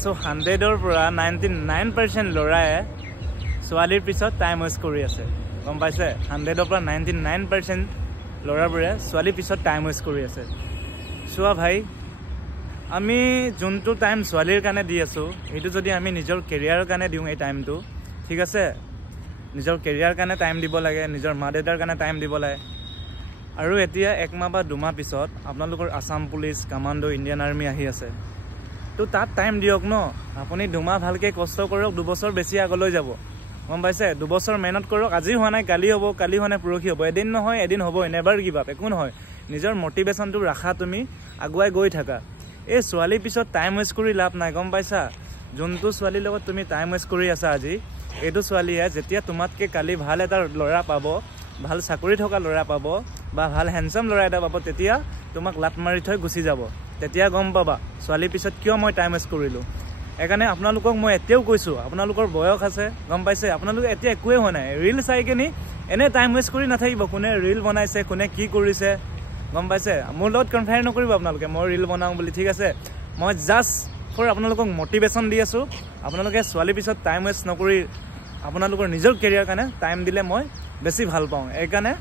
so 100ৰ পৰা 99% ল'ৰাই ছোৱালীৰ পিছত টাইম ৱেষ্ট কৰি আছে গম পাইছে 100ৰ পৰা 99% ল'ৰাবোৰে ছোৱালীৰ পিছত টাইম ৱেষ্ট কৰি আছে চোৱা ভাই আমি যোনটো টাইম ছোৱালীৰ কাৰণে দি আছো এইটো যদি আমি নিজৰ কেৰিয়াৰৰ কাৰণে দিওঁ এই টাইমটো ঠিক আছে নিজৰ কেৰিয়াৰ কাৰণে টাইম দিব লাগে নিজৰ মা দেউতাৰ কাৰণে টাইম দিব লাগে আৰু এতিয়া এক মাহ বা দুমাহ পিছত আপোনালোকৰ Assam police commando Indian army আহি আছে তো তাত টাইম দিয়ক ন আপুনি দুমাহ ভালকে কষ্ট কৰক দুবছৰ বেছি আগলৈ যাব গম পাইছে দুবছৰ মেহনত কৰক আজি হোৱা নাই কালি হ'ব কালি হোৱা নাই পৰহি হ'ব এদিন নহয় এদিন হ'ব নেভাৰ গিভ আপ একো নহয় নিজৰ মটিভেশ্যনটো ৰাখা তুমি আগুৱাই গৈ থাকা এই ছোৱালীৰ পিছত টাইম ৱেষ্ট কৰি লাভ নাই গম পাইছা যোনটো ছোৱালীৰ লগত তুমি টাইম ৱেষ্ট কৰি আছা আজি এইটো ছোৱালীয়ে যেতিয়া তোমাতকৈ কালি ভাল এটা ল'ৰা পাব ভাল চাকৰি থকা ল'ৰা পাব বা ভাল হেণ্ডচাম ল'ৰা এটা পাব তেতিয়া তোমাক লাট মাৰি থৈ গুচি যাব তেতিয়া গম পাবা ছোৱালীৰ পিছত কিয় মই টাইম ৱেষ্ট কৰিলোঁ সেইকাৰণে আপোনালোকক মই এতিয়াও কৈছোঁ আপোনালোকৰ বয়স আছে গম পাইছে আপোনালোকে এতিয়া একোৱেই হোৱা নাই ৰিল চাই কিনি এনে টাইম ৱেষ্ট কৰি নাথাকিব কোনে ৰিল বনাইছে কোনে কি কৰিছে গম পাইছে মোৰ লগত কনফায়াৰ নকৰিব আপোনালোকে মই ৰিল বনাওঁ বুলি ঠিক আছে মই জাষ্ট ফৰ আপোনালোকক মটিভেশ্যন দি আছোঁ আপোনালোকে ছোৱালীৰ পিছত টাইম ৱেষ্ট নকৰি আপোনালোকৰ নিজৰ কেৰিয়াৰ কাৰণে টাইম দিলে মই বেছি ভাল পাওঁ এইকাৰণে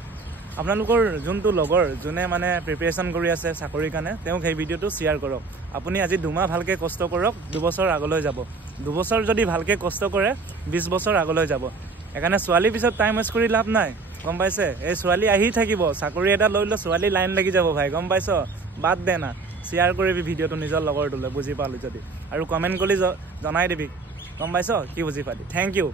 আপোনালোকৰ যোনটো লগৰ যোনে মানে প্ৰিপেৰেশ্যন কৰি আছে চাকৰিৰ কাৰণে তেওঁক সেই ভিডিঅ'টো শ্বেয়াৰ কৰক আপুনি আজি দুমাহ ভালকৈ কষ্ট কৰক দুবছৰ আগলৈ যাব দুবছৰ যদি ভালকৈ কষ্ট কৰে 20 বছৰ আগলৈ যাব সেইকাৰণে ছোৱালীৰ পিছত টাইম ৱেষ্ট কৰি লাভ নাই গম পাইছে এই ছোৱালী আহি থাকিব চাকৰি এটা লৈ ছোৱালী লাইন লাগি যাব ভাই গম পাইছ বাদ দে না শ্বেয়াৰ কৰিবি ভিডিঅ'টো নিজৰ লগৰটোলৈ বুজি পালোঁ যদি আৰু কমেণ্ট কৰি জনাই দিবি গম পাইছ কি বুজি পালি থেংক ইউ